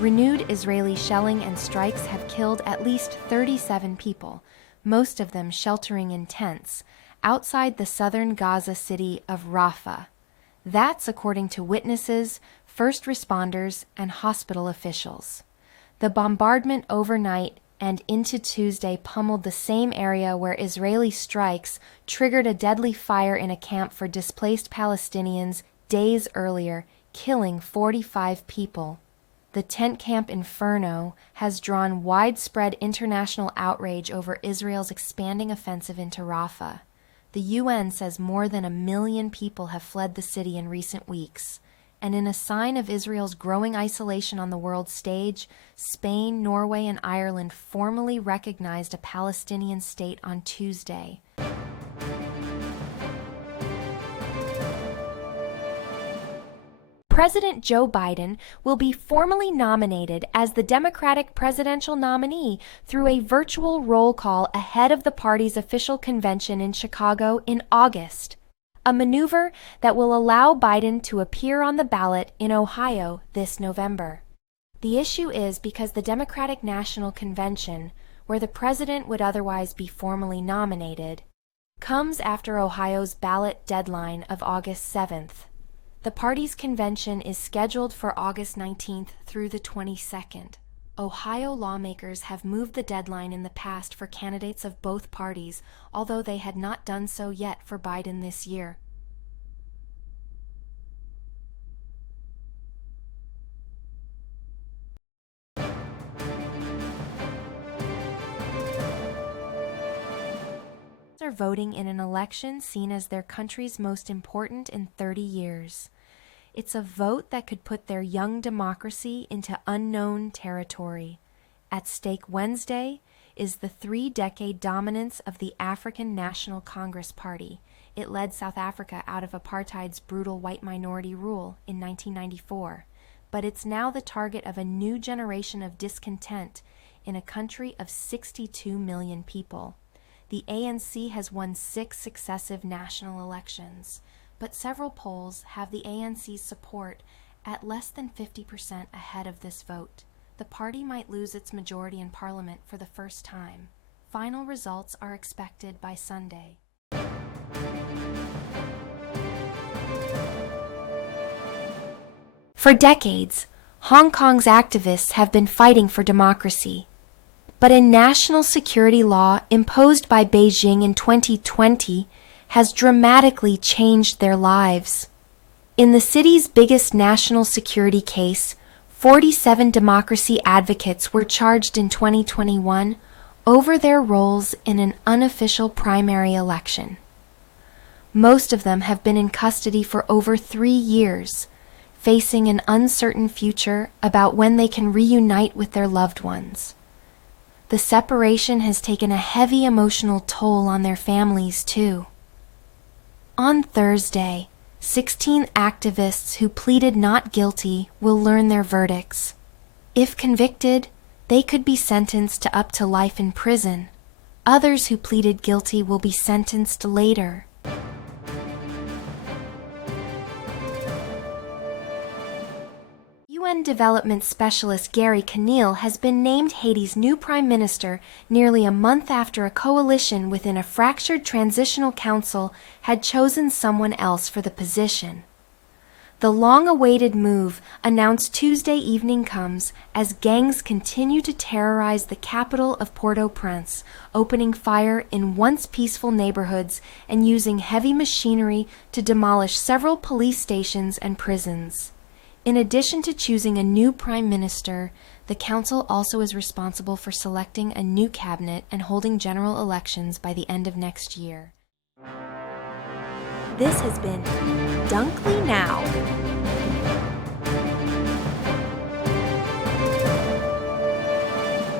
Renewed Israeli shelling and strikes have killed at least 37 people, most of them sheltering in tents, outside the southern Gaza city of Rafah. That's according to witnesses, first responders, and hospital officials. The bombardment overnight and into Tuesday pummeled the same area where Israeli strikes triggered a deadly fire in a camp for displaced Palestinians days earlier, killing 45 people. The tent camp Inferno has drawn widespread international outrage over Israel's expanding offensive into Rafah. The UN says more than 1 million people have fled the city in recent weeks. And in a sign of Israel's growing isolation on the world stage, Spain, Norway, and Ireland formally recognized a Palestinian state on Tuesday. President Joe Biden will be formally nominated as the Democratic presidential nominee through a virtual roll call ahead of the party's official convention in Chicago in August, a maneuver that will allow Biden to appear on the ballot in Ohio this November. The issue is because the Democratic National Convention, where the president would otherwise be formally nominated, comes after Ohio's ballot deadline of August 7th. The party's convention is scheduled for August 19th through the 22nd. Ohio lawmakers have moved the deadline in the past for candidates of both parties, although they had not done so yet for Biden this year. Are voting in an election seen as their country's most important in 30 years. It's a vote that could put their young democracy into unknown territory. At stake Wednesday is the 3-decade dominance of the African National Congress Party. It led South Africa out of apartheid's brutal white minority rule in 1994, but it's now the target of a new generation of discontent in a country of 62 million people. The ANC has won 6 successive national elections, but several polls have the ANC's support at less than 50% ahead of this vote. The party might lose its majority in parliament for the first time. Final results are expected by Sunday. For decades, Hong Kong's activists have been fighting for democracy. But a national security law imposed by Beijing in 2020 has dramatically changed their lives. In the city's biggest national security case, 47 democracy advocates were charged in 2021 over their roles in an unofficial primary election. Most of them have been in custody for over 3 years, facing an uncertain future about when they can reunite with their loved ones. The separation has taken a heavy emotional toll on their families, too. On Thursday, 16 activists who pleaded not guilty will learn their verdicts. If convicted, they could be sentenced to up to life in prison. Others who pleaded guilty will be sentenced later. UN Development Specialist Gary Conille has been named Haiti's new prime minister nearly a month after a coalition within a fractured transitional council had chosen someone else for the position. The long-awaited move announced Tuesday evening comes as gangs continue to terrorize the capital of Port-au-Prince, opening fire in once peaceful neighborhoods and using heavy machinery to demolish several police stations and prisons. In addition to choosing a new prime minister, the council also is responsible for selecting a new cabinet and holding general elections by the end of next year. This has been Dunkley Now.